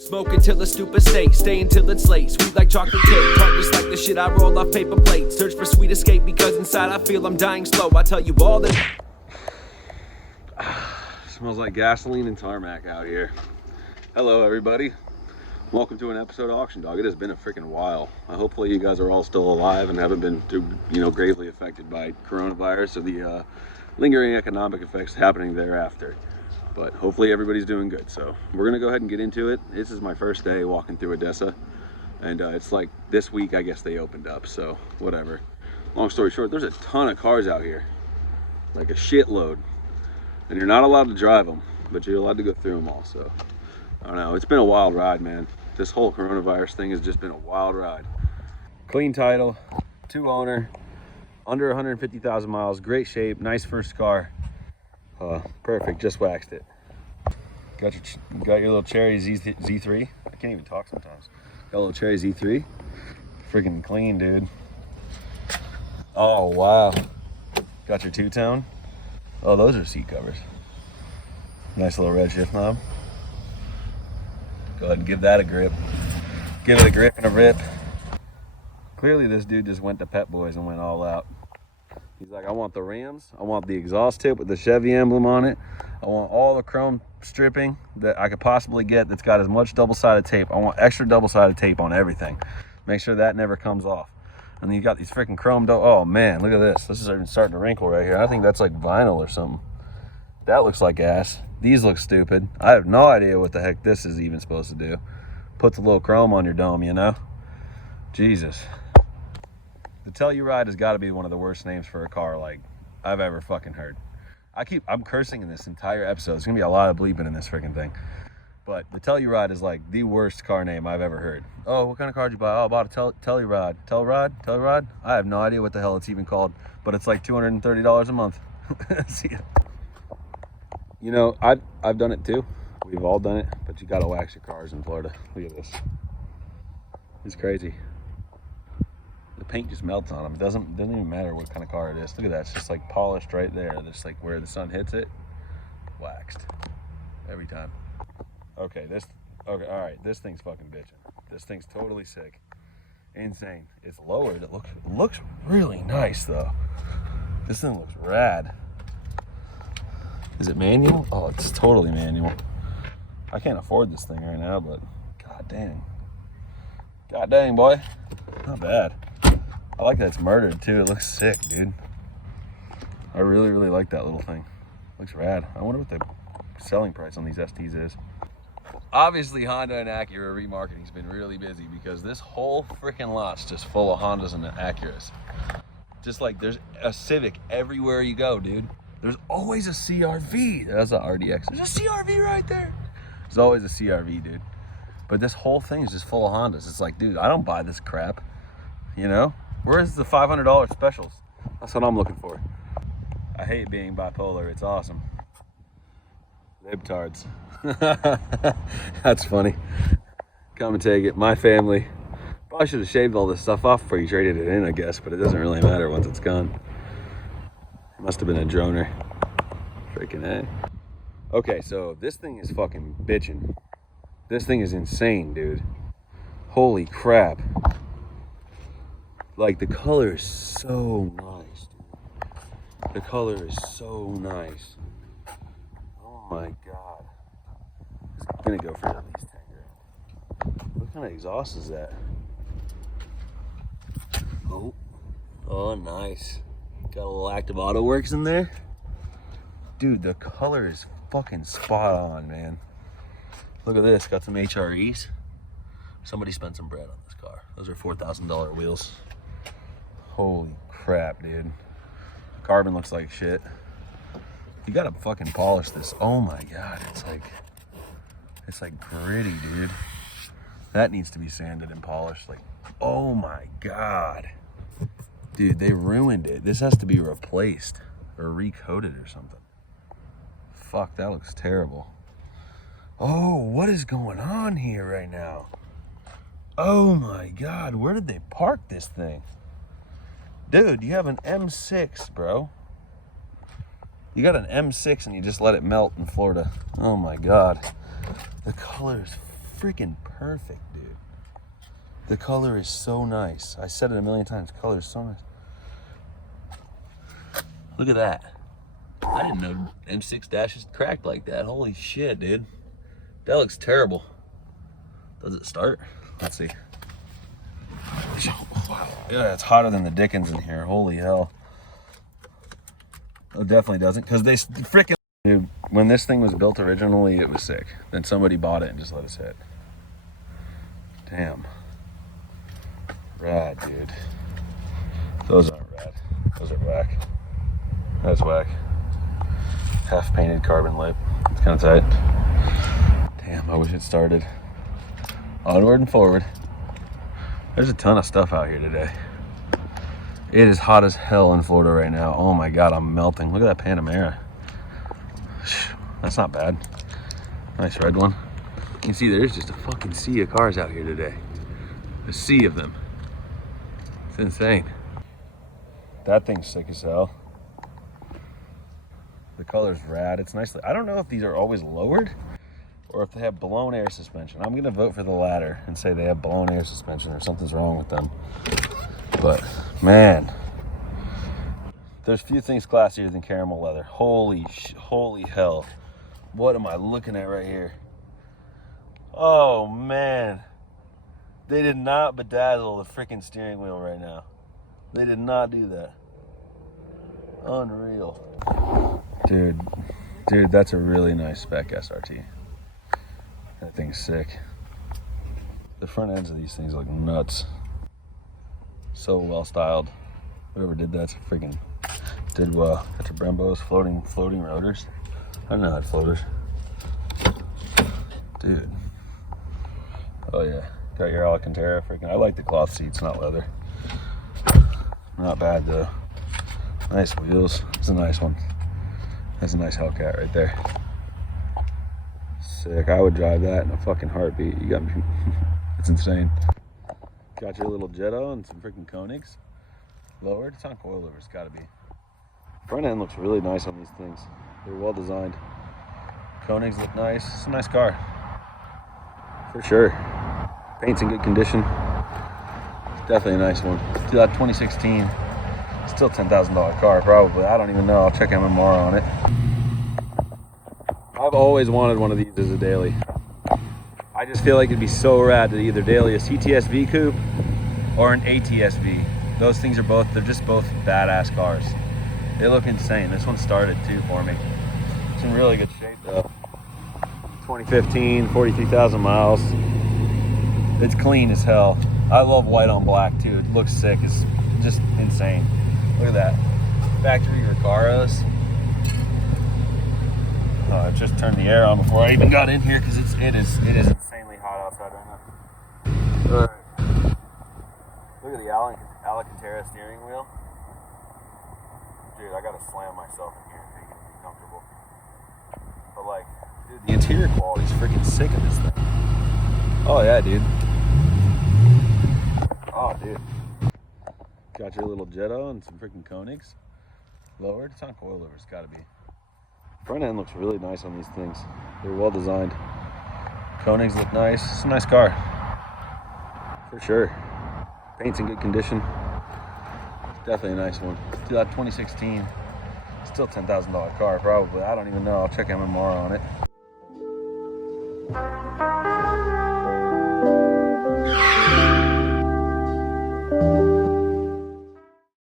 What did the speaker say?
Smoke until a stupid state, stay until it's late. Sweet like chocolate cake, talk just like the shit I roll off paper plates. Search for sweet escape because inside I feel I'm dying slow. I tell you all that. Smells like gasoline and tarmac out here. Hello everybody. Welcome to an episode of Auction Dog. It has been a freaking while. Hopefully you guys are all still alive and haven't been too, gravely affected by coronavirus or the lingering economic effects happening thereafter. But hopefully everybody's doing good. So we're gonna go ahead and get into it. This is my first day walking through Odessa, and it's like this week I guess they opened up. So whatever. Long story short, there's a ton of cars out here, like a shitload, and you're not allowed to drive them, but you're allowed to go through them all. So I don't know. It's been a wild ride, man. This whole coronavirus thing has just been a wild ride. Clean title, 2-owner, under 150,000 miles, great shape, nice first car. Perfect, just waxed it. Got your little Cherry Z3. I can't even talk sometimes. Got a little Cherry Z3. Freaking clean, dude. Oh, wow. Got your two-tone. Oh, those are seat covers. Nice little red shift knob. Go ahead and give that a grip. Give it a grip and a rip. Clearly this dude just went to Pep Boys and went all out. He's like, I want the rims, I want the exhaust tip with the Chevy emblem on it, I want all the chrome stripping that I could possibly get that's got as much double-sided tape. I want extra double-sided tape on everything. Make sure that never comes off. And then you got these freaking chrome oh man, look at this. This is even starting to wrinkle right here. I think that's like vinyl or something. That looks like ass. These look stupid. I have no idea what the heck this is even supposed to do. Puts a little chrome on your dome, you know? Jesus. The Telluride has got to be one of the worst names for a car like I've ever fucking heard. I'm cursing in this entire episode. There's gonna be a lot of bleeping in this freaking thing. But the Telluride is like the worst car name I've ever heard. Oh, what kind of car did you buy? Oh, I bought a Telluride. Telluride? I have no idea what the hell it's even called, but it's like $230 a month. See ya. You know, I've done it too. We've all done it, but you gotta wax your cars in Florida. Look at this. It's crazy. The paint just melts on them. It doesn't even matter what kind of car it is. Look at that. It's just like polished right there. Just like where the sun hits it, waxed every time. Okay, all right. This thing's fucking bitching. This thing's totally sick. Insane. It's lowered. It looks really nice though. This thing looks rad. Is it manual? Oh, it's totally manual. I can't afford this thing right now, but god dang. God dang, boy. Not bad. I like that it's murdered too. It looks sick, dude. I really, really like that little thing. Looks rad. I wonder what the selling price on these STs is. Obviously, Honda and Acura remarketing's been really busy because this whole freaking lot's just full of Hondas and Acuras. Just like there's a Civic everywhere you go, dude. There's always a CRV. That's an RDX. There's a CRV right there. There's always a CRV, dude. But this whole thing is just full of Hondas. It's like, dude, I don't buy this crap. You know? Where's the $500 specials? That's what I'm looking for. I hate being bipolar. It's awesome. Libtards. That's funny. Come and take it. My family. Probably should have shaved all this stuff off before you traded it in, I guess. But it doesn't really matter once it's gone. Must have been a droner. Freaking A. Okay, so this thing is fucking bitching. This thing is insane, dude. Holy crap. Like, the color is so nice, dude. The color is so nice. Oh my god. It's gonna go for at least 10 grand. What kind of exhaust is that? Oh, nice. Got a little active auto works in there. Dude, the color is fucking spot on, man. Look at this, got some HREs. Somebody spent some bread on this car. Those are $4,000 wheels. Holy crap, dude. Carbon looks like shit. You gotta fucking polish this. Oh my god, it's like gritty, dude. That needs to be sanded and polished. Like, oh my god. Dude, they ruined it. This has to be replaced or recoated or something. Fuck, that looks terrible. Oh, what is going on here right now? Oh my god, where did they park this thing? Dude, you have an M6, bro. You got an M6 and you just let it melt in Florida. Oh my god. The color is freaking perfect, dude. The color is so nice. I said it a million times. The color is so nice. Look at that. I didn't know M6 dashes cracked like that. Holy shit, dude. That looks terrible. Does it start? Let's see. Wow. Yeah, it's hotter than the Dickens in here. Holy hell. It definitely doesn't, because they freaking... Dude, when this thing was built originally, it was sick. Then somebody bought it and just let us hit. Damn. Rad, dude. Those aren't rad. Those are whack. That's whack. Half painted carbon lip. It's kind of tight. Damn, I wish it started. Onward and forward. There's a ton of stuff out here today. It is hot as hell in Florida right now. Oh my God, I'm melting. Look at that Panamera. That's not bad. Nice red one. You can see there's just a fucking sea of cars out here today. A sea of them. It's insane. That thing's sick as hell. The color's rad. It's nicely. I don't know if these are always lowered or if they have blown air suspension. I'm gonna vote for the latter and say they have blown air suspension or something's wrong with them. But man, there's few things classier than caramel leather. Holy hell. What am I looking at right here? Oh man. They did not bedazzle the freaking steering wheel right now. They did not do that. Unreal. Dude, that's a really nice spec SRT. That thing's sick. The front ends of these things look nuts. So well styled. Whoever did that's freaking did well. Got your Brembos, floating rotors. I don't know how floaters. Dude. Oh yeah. Got your Alcantara freaking. I like the cloth seats, not leather. Not bad though. Nice wheels. It's a nice one. That's a nice Hellcat right there. Sick. I would drive that in a fucking heartbeat. You got me. It's insane. Got your little Jetta and some freaking Koenigs. Lowered. It's on coilover. It's gotta be. Front end looks really nice on these things. They're well designed. Koenigs look nice. It's a nice car. For sure. Paint's in good condition. It's definitely a nice one. 2016. Still $10,000 car, probably. I don't even know. I'll check MMR on it. I've always wanted one of these as a daily. I just feel like it'd be so rad to either daily a CTSV coupe or an ATSV. Those things are both, they're just both badass cars. They look insane. This one started too for me. It's in really good shape though. 2015, 43,000 miles. It's clean as hell. I love white on black too. It looks sick. It's just insane. Look at that. Factory Recaros. I just turned the air on before I even got in here because it is insanely hot outside right now. All right. Look at the Alcantara steering wheel. Dude, I gotta slam myself in here to make it be comfortable. But like, dude, the interior quality is freaking sick of this thing. Oh yeah, dude. Oh, dude. Got your little Jetta and some freaking Koenigs. Lowered. It's on coilover. It's gotta be. Front end looks really nice on these things. They're well designed. Koenigs look nice. It's a nice car. For sure. Paint's in good condition. It's definitely a nice one. 2016. Still $10,000 car, probably. I don't even know. I'll check MMR on it.